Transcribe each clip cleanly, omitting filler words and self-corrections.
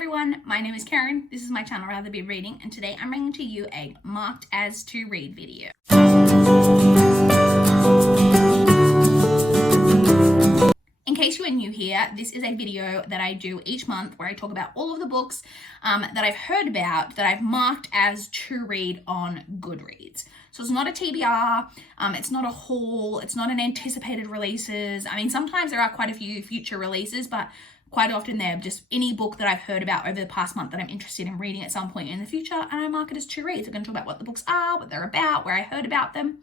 everyone, my name is Karen, this is my channel RatherBeReading, and today I'm bringing to you a marked as to read video. In case you are new here, this is a video that I do each month where I talk about all of the books that I've heard about that I've marked as to read on Goodreads. So it's not a TBR, it's not a haul, it's not an anticipated releases. I mean, sometimes there are quite a few future releases, but quite often they're just any book that I've heard about over the past month that I'm interested in reading at some point in the future, and I mark it as to read. So I'm going to talk about what the books are, what they're about, where I heard about them,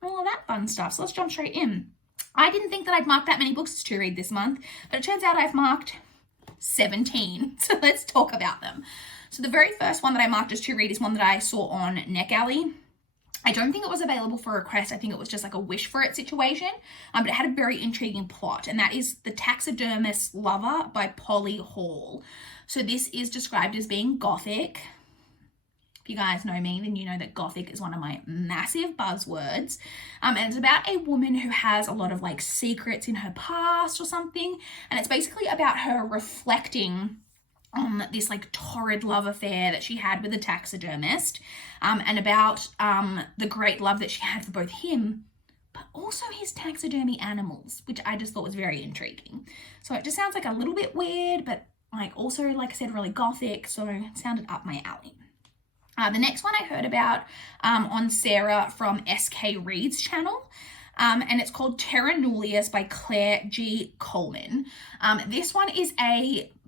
and all of that fun stuff. So let's jump straight in. I didn't think that I'd marked that many books as to read this month, but it turns out I've marked 17. So let's talk about them. So the very first one that I marked as to read is one that I saw on NetGalley. I don't think it was available for request. I think it was just like a wish for it situation, but it had a very intriguing plot, and that is The Taxidermist Lover by Polly Hall. So this is described as being gothic. If you guys know me, then you know that gothic is one of my massive buzzwords. And it's about a woman who has a lot of like secrets in her past or something, and it's basically about her reflecting on this like torrid love affair that she had with a taxidermist, and about the great love that she had for both him but also his taxidermy animals, which I just thought was very intriguing. So it just sounds like a little bit weird, but like also, like I said, really gothic, so it sounded up my alley. The next one I heard about on Sarah from SK Reads channel, and it's called TERRA NULLIUS by Claire G. Coleman. This one is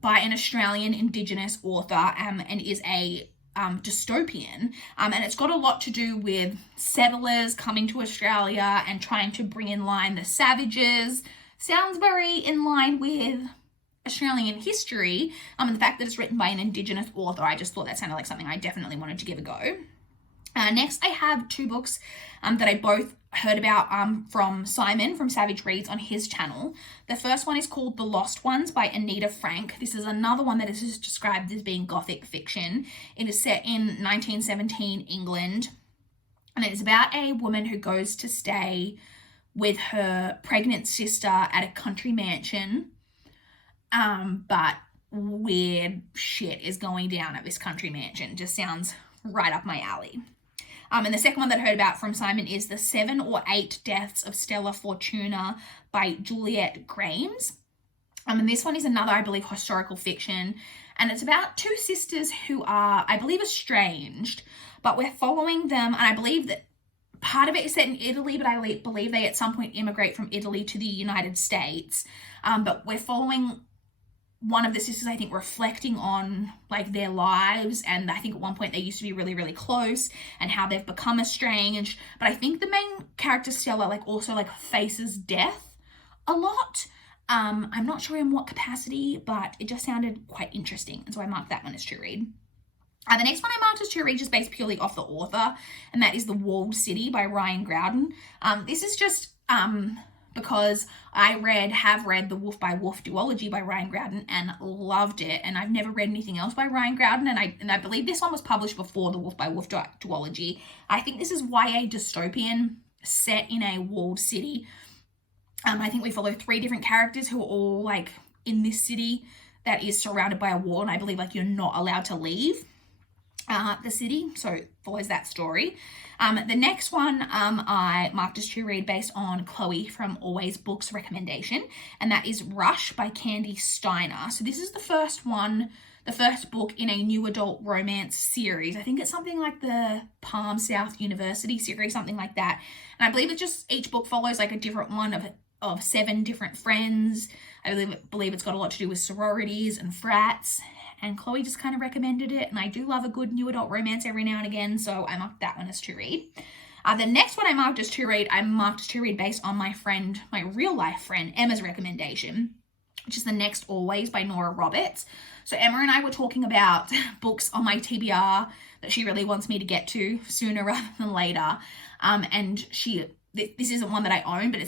by an Australian Indigenous author, and is a dystopian, and it's got a lot to do with settlers coming to Australia and trying to bring in line the savages. Sounds very in line with Australian history, and the fact that it's written by an Indigenous author, I just thought that sounded like something I definitely wanted to give a go. Next, I have two books that I both heard about from Simon from Savage Reads on his channel. The first one is called The Lost Ones by Anita Frank. This is another one that is described as being gothic fiction. It is set in 1917 England, and it is about a woman who goes to stay with her pregnant sister at a country mansion, but weird shit is going down at this country mansion. Just sounds right up my alley. And the second one that I heard about from Simon is The 7 or 8 Deaths of Stella Fortuna by Juliet Grames. And this one is another, I believe, historical fiction. And it's about two sisters who are, I believe, estranged. But we're following them, and I believe that part of it is set in Italy, but I believe they at some point immigrate from Italy to the United States. But we're following one of the sisters, I think, reflecting on like their lives, and I think at one point they used to be really, really close, and how they've become estranged. But I think the main character Stella also faces death a lot. I'm not sure in what capacity, but it just sounded quite interesting, and so I marked that one as to read. The next one I marked as to read is based purely off the author, and that is The Walled City by Ryan Groudon. This is just because I have read the Wolf by Wolf duology by Ryan Groudon and loved it, and I've never read anything else by Ryan Groudon, and I believe this one was published before the Wolf by Wolf duology. I think this is YA dystopian set in a walled city. I think we follow 3 different characters who are all like in this city that is surrounded by a wall, and I believe like you're not allowed to leave the city, so it follows that story. The next one I marked as to read based on Chloe from Always Books recommendation, and that is Rush by Candy Steiner. So this is the first book in a new adult romance series. I think it's something like the Palm South University series, something like that. And I believe it just, each book follows like a different one of 7 different friends. I believe it's got a lot to do with sororities and frats. And Chloe just kind of recommended it, and I do love a good new adult romance every now and again, so I marked that one as to read. The next one I marked as to read, based on my real life friend, Emma's recommendation, which is The Next Always by Nora Roberts. So Emma and I were talking about books on my TBR that she really wants me to get to sooner rather than later. And this isn't one that I own, but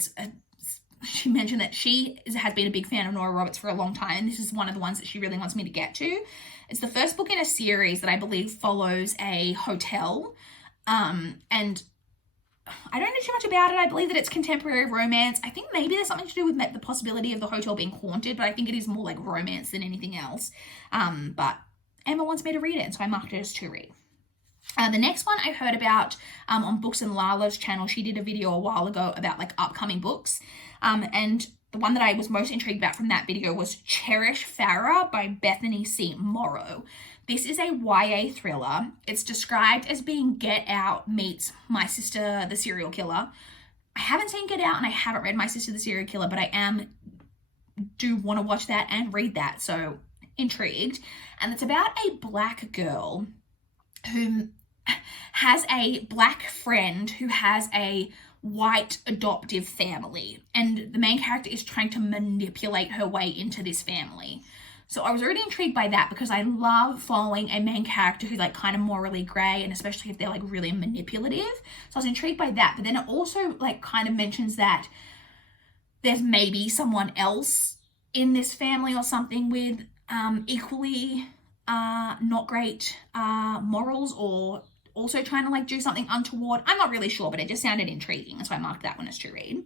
she mentioned that she has been a big fan of Nora Roberts for a long time, and this is one of the ones that she really wants me to get to. It's the first book in a series that I believe follows a hotel, and I don't know too much about it. I believe that it's contemporary romance. I think maybe there's something to do with the possibility of the hotel being haunted, but I think it is more like romance than anything else. But Emma wants me to read it, and so I marked it as to read. The next one I heard about on Books and Lala's channel. She did a video a while ago about like upcoming books, and the one that I was most intrigued about from that video was Cherish Farrah by Bethany C. Morrow. This is a YA thriller. It's described as being Get Out meets My Sister the Serial Killer. I haven't seen Get Out and I haven't read My Sister the Serial Killer, but I do want to watch that and read that, so intrigued. And it's about a black girl who has a black friend who has a white adoptive family, and the main character is trying to manipulate her way into this family. So I was already intrigued by that because I love following a main character who's like kind of morally grey, and especially if they're like really manipulative. So I was intrigued by that, but then it also like kind of mentions that there's maybe someone else in this family or something with equally not great morals, or also trying to like do something untoward. I'm not really sure, but it just sounded intriguing, and so I marked that one as to read.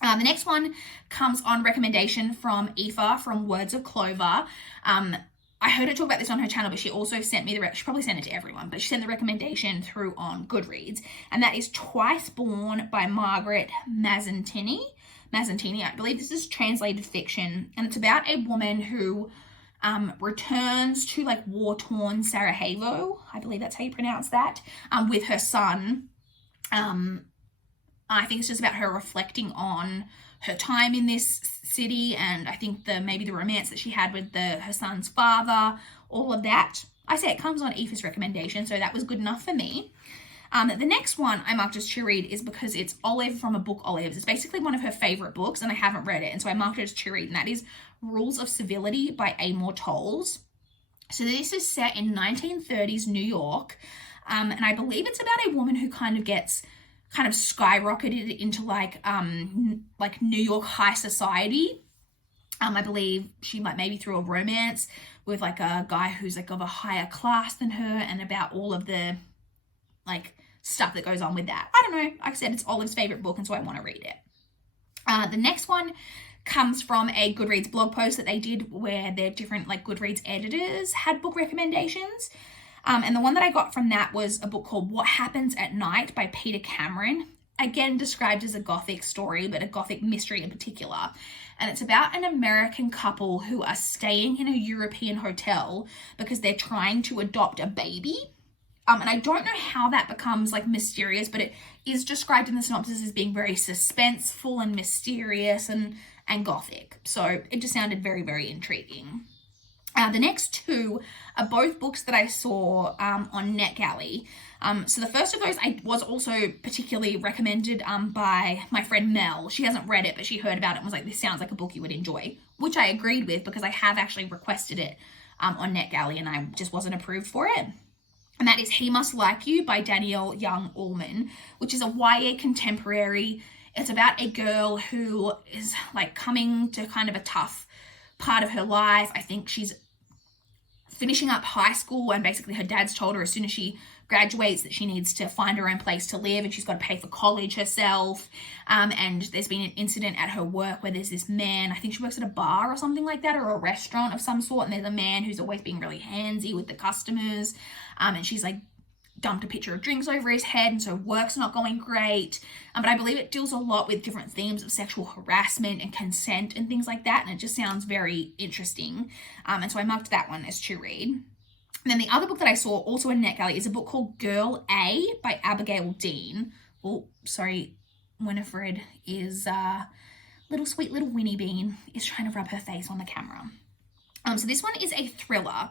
The next one comes on recommendation from Aoife from Words of Clover. I heard her talk about this on her channel, but she also sent me she probably sent it to everyone, but she sent the recommendation through on Goodreads, and that is Twice Born by Margaret Mazzantini. I believe this is translated fiction, and it's about a woman who returns to like war-torn Sarajevo, I believe that's how you pronounce that, with her son. I think it's just about her reflecting on her time in this city, and I think maybe the romance that she had with her son's father, all of that. I say it comes on Aoife's recommendation, so that was good enough for me. The next one I marked as to read is because it's Olive from a book Olives. It's basically one of her favorite books, and I haven't read it, and so I marked it as to read, and that is Rules of Civility by AMOR TOWLES. So this is set in 1930s New York, and I believe it's about a woman who kind of skyrocketed into like New York high society. I believe she maybe through a romance with like a guy who's like of a higher class than her, and about all of the like stuff that goes on with that. I don't know. Like I said, it's Olive's favorite book, and so I want to read it. The next one comes from a Goodreads blog post that they did where their different like Goodreads editors had book recommendations. And the one that I got from that was a book called What Happens at Night by Peter Cameron. Again, described as a gothic story, but a gothic mystery in particular. And it's about an American couple who are staying in a European hotel because they're trying to adopt a baby. And I don't know how that becomes like mysterious, but it is described in the synopsis as being very suspenseful and mysterious and gothic. So it just sounded very, very intriguing. The next two are both books that I saw on NetGalley. So the first of those I was also particularly recommended by my friend Mel. She hasn't read it, but she heard about it and was like, this sounds like a book you would enjoy, which I agreed with because I have actually requested it on NetGalley and I just wasn't approved for it. And that is He Must Like You by Danielle Young Allman, which is a YA contemporary. It's about a girl who is like coming to kind of a tough part of her life. I think she's finishing up high school, and basically her dad's told her as soon as she graduates that she needs to find her own place to live, and she's got to pay for college herself. And there's been an incident at her work where there's this man, I think she works at a bar or something like that, or a restaurant of some sort, and there's a man who's always being really handsy with the customers, and she's like dumped a pitcher of drinks over his head, and so work's not going great. But I believe it deals a lot with different themes of sexual harassment and consent and things like that, and it just sounds very interesting. And so I marked that one as to read. And then the other book that I saw also in NetGalley is a book called Girl A by Abigail Dean. Oh, sorry, Winifred is sweet little Winnie Bean is trying to rub her face on the camera. So this one is a thriller.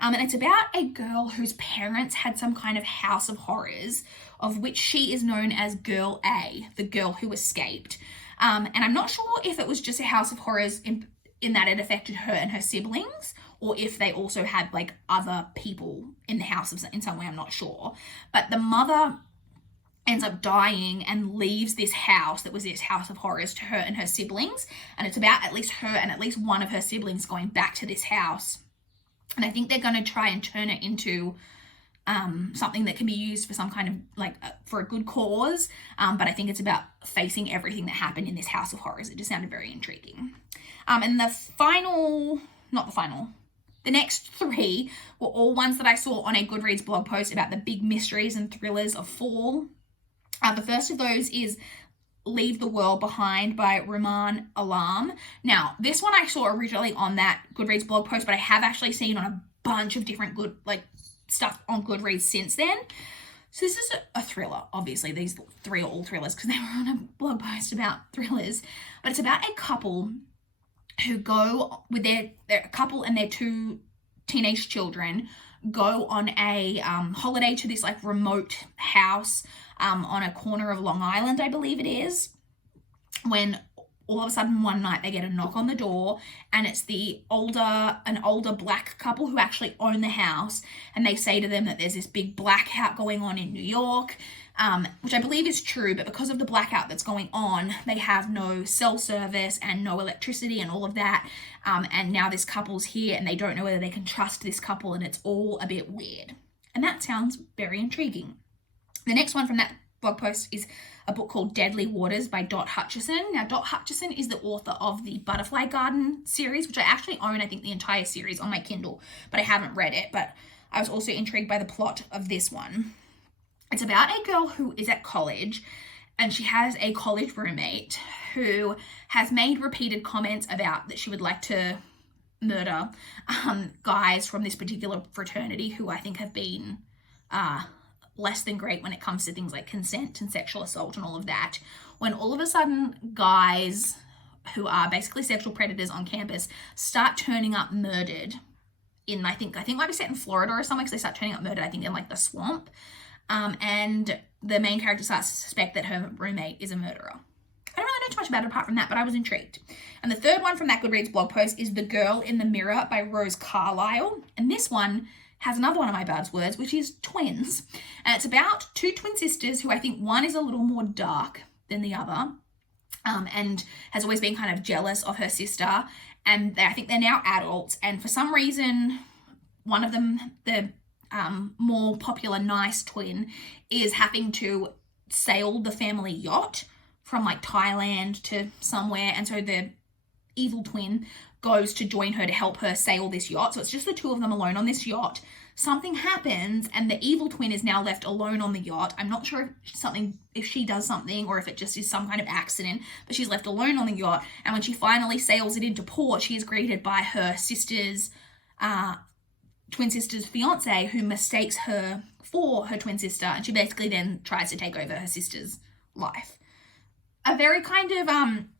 And it's about a girl whose parents had some kind of house of horrors, of which she is known as Girl A, the girl who escaped. And I'm not sure if it was just a house of horrors in that it affected her and her siblings, or if they also had like other people in the house in some way, I'm not sure. But the mother ends up dying and leaves this house that was this house of horrors to her and her siblings. And it's about at least her and at least one of her siblings going back to this house. And I think they're going to try and turn it into something that can be used for some kind of like for a good cause. But I think it's about facing everything that happened in this house of horrors. It just sounded very intriguing. And The next 3 were all ones that I saw on a Goodreads blog post about the big mysteries and thrillers of fall. The first of those is Leave the World Behind by Rumaan Alam. Now, this one I saw originally on that Goodreads blog post, but I have actually seen on a bunch of different stuff on Goodreads since then. So this is a thriller. Obviously, these 3 are all thrillers because they were on a blog post about thrillers. But it's about a couple who go with their couple and their 2 teenage children go on a holiday to this like remote house on a corner of Long Island, I believe it is, when all of a sudden one night they get a knock on the door, and it's an older black couple who actually own the house, and they say to them that there's this big blackout going on in New York, which I believe is true, but because of the blackout that's going on, they have no cell service and no electricity and all of that, and now this couple's here and they don't know whether they can trust this couple, and it's all a bit weird. And that sounds very intriguing. The next one from that blog post is a book called Deadly Waters by Dot Hutchison. Now, Dot Hutchison is the author of the Butterfly Garden series, which I actually own, I think, the entire series on my Kindle, but I haven't read it. But I was also intrigued by the plot of this one. It's about a girl who is at college, and she has a college roommate who has made repeated comments about that she would like to murder guys from this particular fraternity who I think have been less than great when it comes to things like consent and sexual assault and all of that, when all of a sudden guys who are basically sexual predators on campus start turning up murdered in, I think might be set in Florida or something, because they start turning up murdered, I think, in like the swamp, and the main character starts to suspect that her roommate is a murderer. I don't really know too much about it apart from that, but I was intrigued. And the third one from that Goodreads blog post is The Girl in the Mirror by Rose Carlyle, and this one has another one of my buzzwords, which is twins. And it's about 2 twin sisters who I think one is a little more dark than the other, and has always been kind of jealous of her sister. And I think they're now adults. And for some reason, one of them, the more popular nice twin, is having to sail the family yacht from like Thailand to somewhere. And so the evil twin goes to join her to help her sail this yacht. So it's just the 2 of them alone on this yacht. Something happens and the evil twin is now left alone on the yacht. I'm not sure if she does something or if it just is some kind of accident, but she's left alone on the yacht. And when she finally sails it into port, she is greeted by her twin sister's fiance, who mistakes her for her twin sister. And she basically then tries to take over her sister's life. A very kind of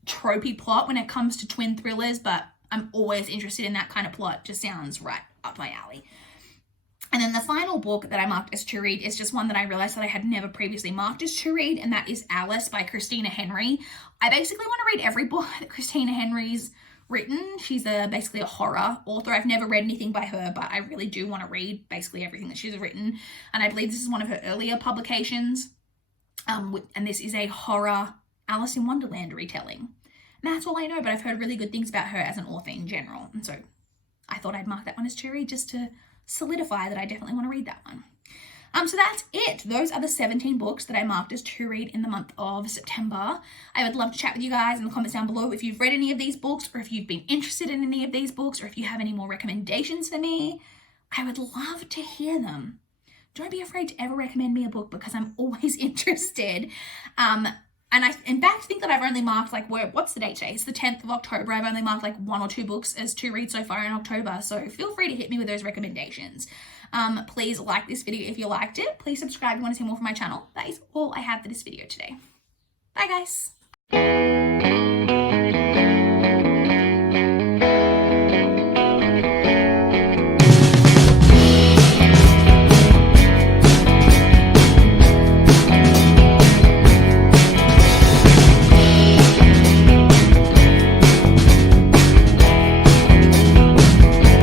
tropey plot when it comes to twin thrillers, but I'm always interested in that kind of plot. Just sounds right up my alley. And then the final book that I marked as to read is just one that I realized that I had never previously marked as to read, and that is Alice by Christina Henry. I basically want to read every book that Christina Henry's written. She's basically a horror author. I've never read anything by her, but I really do want to read basically everything that she's written. And I believe this is one of her earlier publications. And this is a horror Alice in Wonderland retelling. And that's all I know, but I've heard really good things about her as an author in general. And so I thought I'd mark that one as to read just to solidify that I definitely want to read that one. So that's it. Those are the 17 books that I marked as to read in the month of September. I would love to chat with you guys in the comments down below if you've read any of these books, or if you've been interested in any of these books, or if you have any more recommendations for me. I would love to hear them. Don't be afraid to ever recommend me a book, because I'm always interested. And I, in fact, think that I've only marked what's the date today? It's the 10th of October. I've only marked 1 or 2 books as to read so far in October. So feel free to hit me with those recommendations. Please like this video if you liked it. Please subscribe if you want to see more from my channel. That is all I have for this video today. Bye, guys.